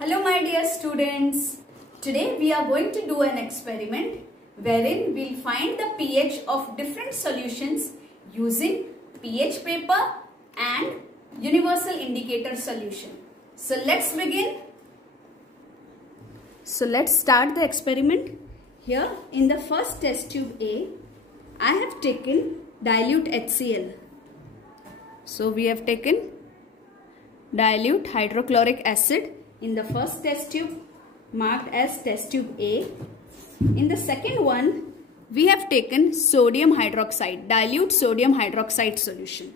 Hello my dear students. Today we are going to do an experiment wherein we'll find the pH of different solutions using pH paper and universal indicator solution. So let's begin. So let's start the experiment. Here in the first test tube A, I have taken dilute HCl. So we have taken dilute hydrochloric acid in the first test tube marked as test tube A. In the second one, we have taken sodium hydroxide, dilute sodium hydroxide solution.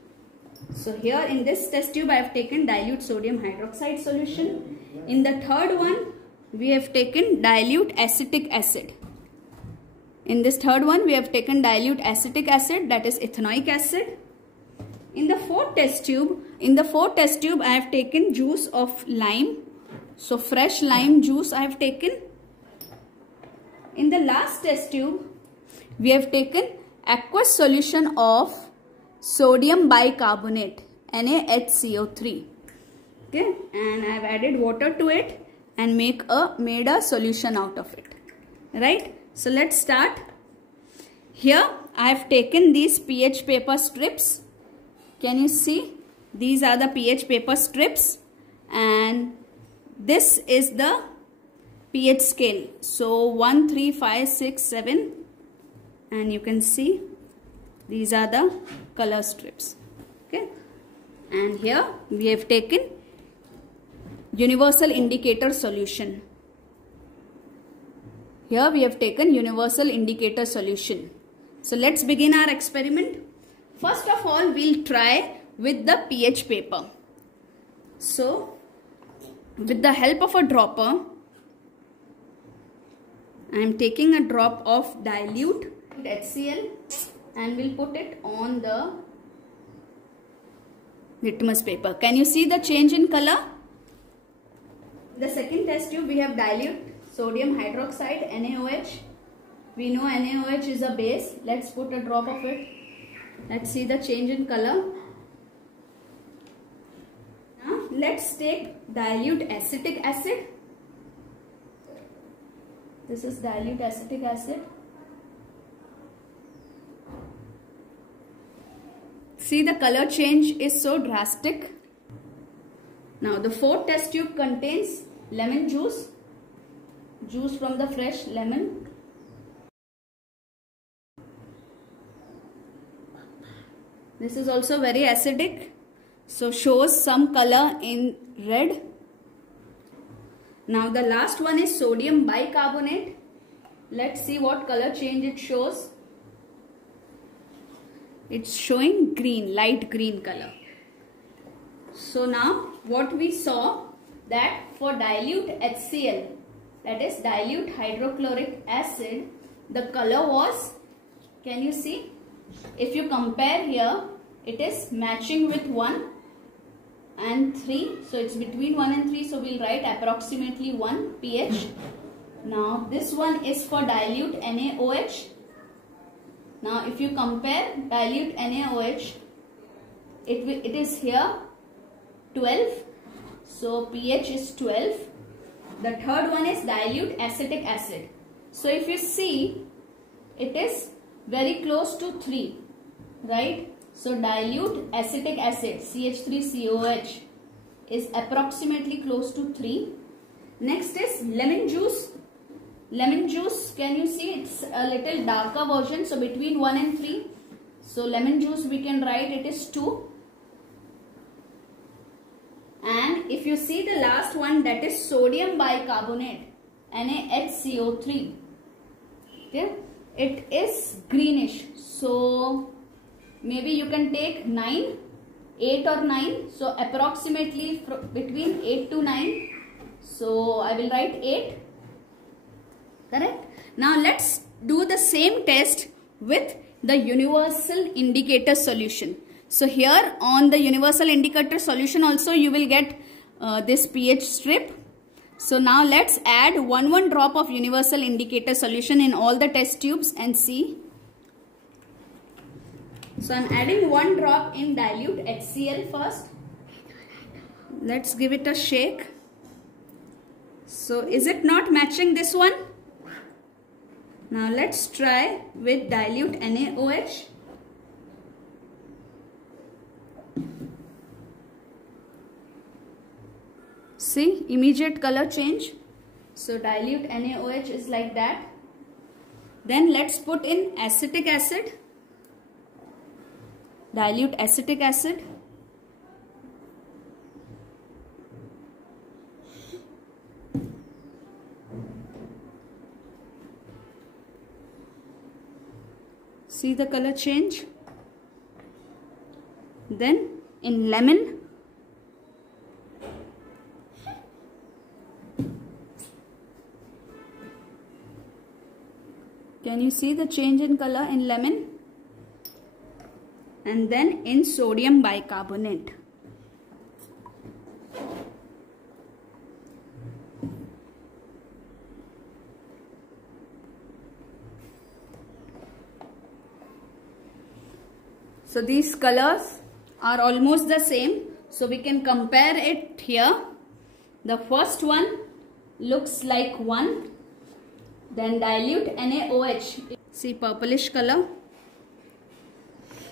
So here in this test tube I have taken dilute sodium hydroxide solution. In the third one, we have taken dilute acetic acid. In this third one, we have taken dilute acetic acid, that is ethanoic acid. In the fourth test tube, I have taken juice of lime. So fresh lime juice I have taken. In the last test tube, we have taken aqueous solution of sodium bicarbonate, NaHCO3. Okay, and I have added water to it and made a solution out of it. Right? So let's start. Here I have taken these pH paper strips. Can you see? These are the pH paper strips and this is the pH scale. So 1, 3, 5, 6, 7 and you can see these are the color strips. Okay. And here we have taken universal indicator solution. Here we have taken universal indicator solution. So let's begin our experiment. First of all, we'll try with the pH paper. So with the help of a dropper, I am taking a drop of dilute HCl and we'll put it on the litmus paper. Can you see the change in color? The second test tube we have dilute sodium hydroxide, NaOH. We know NaOH is a base. Let's put a drop of it. Let's see the change in color. Now let's take dilute acetic acid. This is dilute acetic acid. See, the color change is so drastic. Now the fourth test tube contains lemon juice from the fresh lemon. This is also very acidic, so shows some color in red. Now the last one is sodium bicarbonate. Let's see what color change it shows. It's showing green, light green color. So now what we saw, that for dilute HCl, that is dilute hydrochloric acid, the color was, can you see? If you compare here, it is matching with 1 and 3. So it's between 1 and 3. So we'll write approximately 1 pH. Now this one is for dilute NaOH. Now if you compare dilute NaOH, it is here 12. So pH is 12. The third one is dilute acetic acid. So if you see, it is very close to 3, right? So dilute acetic acid, CH3COH, is approximately close to 3. Next is lemon juice. Lemon juice, can you see? It's a little darker version, so between 1 and 3. So lemon juice we can write it is 2. And if you see the last one, that is sodium bicarbonate, NaHCO3. Okay, it is greenish. So maybe you can take 9, 8 or 9. So approximately between 8 to 9. So I will write 8. Correct. Now let's do the same test with the universal indicator solution. So here on the universal indicator solution also you will get this pH strip. So now let's add one drop of universal indicator solution in all the test tubes and see. So I'm adding 1 drop in dilute HCl first. Let's give it a shake. So is it not matching this one? Now let's try with dilute NaOH. See, immediate color change. So dilute NaOH is like that. Then let's put in acetic acid. Dilute acetic acid. See the color change. Then in lemon. Can you see the change in color in lemon? And then in sodium bicarbonate. So these colors are almost the same. So we can compare it here. The first one looks like one. Then dilute NaOH. See, purplish color.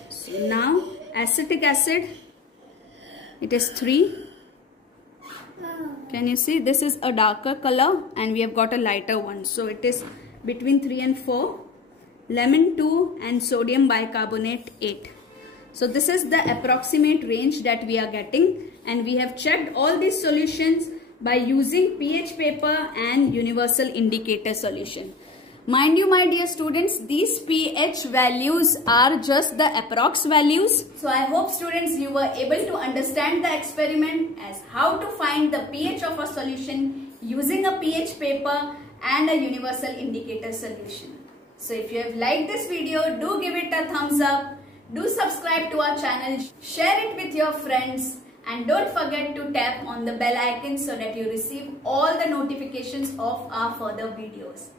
So now acetic acid. It is 3. Can you see? This is a darker color and we have got a lighter one. So it is between 3 and 4. Lemon 2 and sodium bicarbonate 8. So this is the approximate range that we are getting, and we have checked all these solutions by using pH paper and universal indicator solution. Mind you, my dear students, these pH values are just the approx values. So I hope students you were able to understand the experiment as how to find the pH of a solution using a pH paper and a universal indicator solution. So if you have liked this video, do give it a thumbs up. Do subscribe to our channel, share it with your friends, and don't forget to tap on the bell icon so that you receive all the notifications of our further videos.